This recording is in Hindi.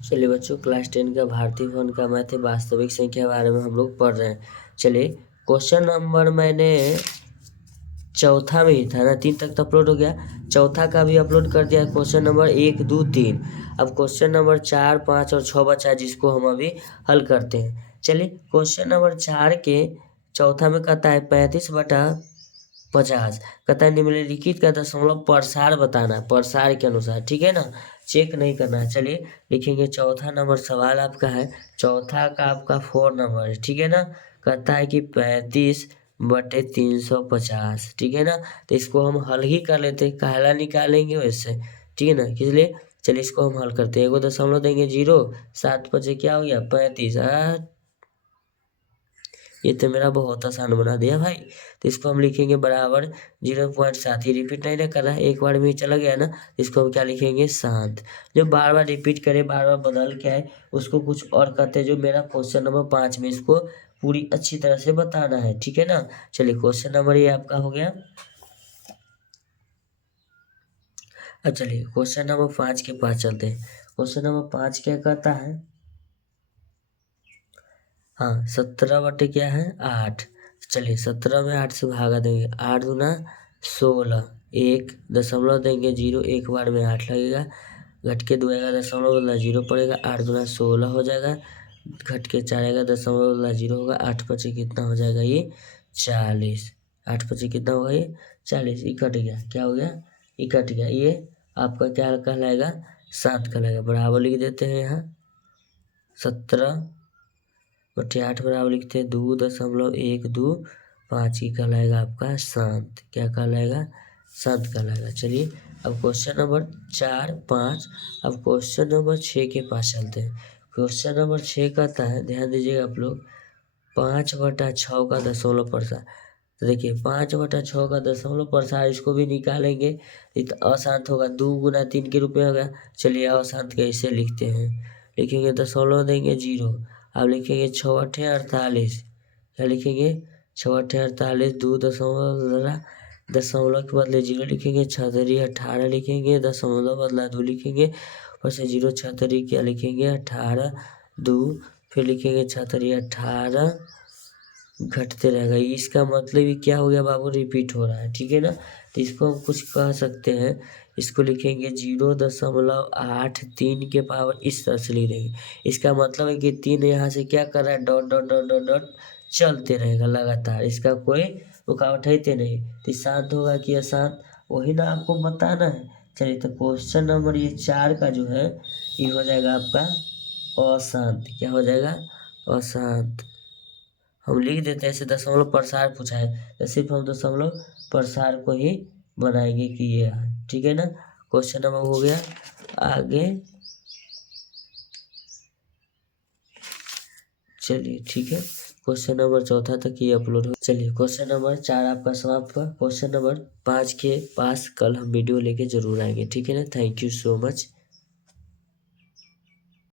चलिए बच्चों, क्लास 10 का भारतीय भवन का मैथ वास्तविक संख्या के बारे में हम लोग पढ़ रहे हैं। चलिए, क्वेश्चन नंबर मैंने चौथा में ही था ना, 3 तक तो अपलोड हो गया, चौथा का भी अपलोड कर दिया। Question number 1, 2, 3। अब क्वेश्चन नंबर 4, 5 और 6 बचा है, जिसको हम अभी हल करते हैं। चलिए, क्वेश्चन नंबर 4 के चौथा में कहता है 35/50। कहता है निम्नलिखित का दशमलव प्रसार बताना है, प्रसार के अनुसार, ठीक है ना, चेक नहीं करना है। चलिए लिखेंगे, चौथा नंबर सवाल आपका है, चौथा का आपका 4 नंबर है, ठीक है ना। कहता है कि 35/350, ठीक है ना। तो इसको हम हल ही कर लेते हैं, काहला निकालेंगे वैसे, ठीक है ना, इसलिए चलिए इसको हम हल करते हैं। एगो दशमलव देंगे 0, 7 क्या हो गया 35। ये तो मेरा बहुत आसान बना दिया भाई। तो इसको हम लिखेंगे बराबर 0.7। ये रिपीट नहीं ना कर रहा है, एक बार में ही चला गया ना। इसको हम क्या लिखेंगे, 7। जो बार बार रिपीट करे, बार बार बदल के आए, उसको कुछ और कहते हैं। जो मेरा क्वेश्चन नंबर 5 में इसको पूरी अच्छी तरह से बताना है, ठीक है ना। चलिए क्वेश्चन नंबर ये आपका हो गया। अब चलिए क्वेश्चन नंबर 5 के पास चलते हैं। क्वेश्चन नंबर 5 क्या कहता है, हाँ 17 क्या है 8। चलिए 17 में 8 से भागा देंगे, 8 दूना 16, एक दशमलव देंगे 0, एक बार में 8 लगेगा, घट के 2 आएगा, दशमलव बदला 0 पड़ेगा, 8 दूना 16 हो जाएगा, घट के 4 आएगा, दशमलव बदला 0 होगा, 8 पचे कितना हो जाएगा ये 40। 8 पचे कितना होगा ये 40। ये कट गया, क्या हो गया, ये कट गया। ये आपका क्या कहलाएगा, 7 कहलाएगा। बराबर लिख देते हैं यहाँ 17/8 बराबर लिखते हैं 2.125। की कहलाएगा आपका 7। क्या कहलाएगा, 7 कहलाएगा। चलिए अब क्वेश्चन नंबर 4, 5। अब क्वेश्चन नंबर 6 के पास चलते हैं। क्वेश्चन नंबर 6 कहता है, ध्यान दीजिएगा आप लोग, 5/6 का दशमलव प्रसार। तो देखिए 5/6 का दशमलव प्रसार, इसको भी निकालेंगे तो अशांत होगा, 2 गुना 3 के रूप में होगा। चलिए अशांत कैसे लिखते हैं, लिखेंगे दशमलव देंगे 0। अब लिखेंगे 6×8 = 48। क्या लिखेंगे, 6×8 = 48। 2 दशमलव के बदले 0 लिखेंगे, 6×3 = 18 लिखेंगे, दशमलव बदला 2 लिखेंगे, और से 0 6×3 क्या लिखेंगे 18, 2 फिर लिखेंगे 6×3 = 18, घटते रहेगा। इसका मतलब ही क्या हो गया बाबू, रिपीट हो रहा है, ठीक है ना। तो इसको हम कुछ कह सकते हैं, इसको लिखेंगे 0.83 के पावर, इस तरह से लिख देंगे। इसका मतलब है कि 3 यहाँ से क्या कर रहा है, dot dot dot dot dot चलते रहेगा लगातार, इसका कोई रुकावट है तो नहीं। तो शांत होगा कि अशांत, वही ना आपको बताना है। चलिए तो क्वेश्चन नंबर ये 4 का जो है, ये हो जाएगा आपका अशांत। क्या हो जाएगा, अशांत। हम लिख देते हैं, ऐसे दशमलव प्रसार पूछा है तो सिर्फ हम दशमलव प्रसार को ही बनाएंगे कि ये है, ठीक है ना। क्वेश्चन नंबर हो गया। आगे चलिए ठीक है, क्वेश्चन नंबर चौथा तक ये अपलोड हो। चलिए क्वेश्चन नंबर 4 आपका समाप्त हुआ। क्वेश्चन नंबर 5 के पास कल हम वीडियो लेके जरूर आएंगे, ठीक है ना। Thank you so much.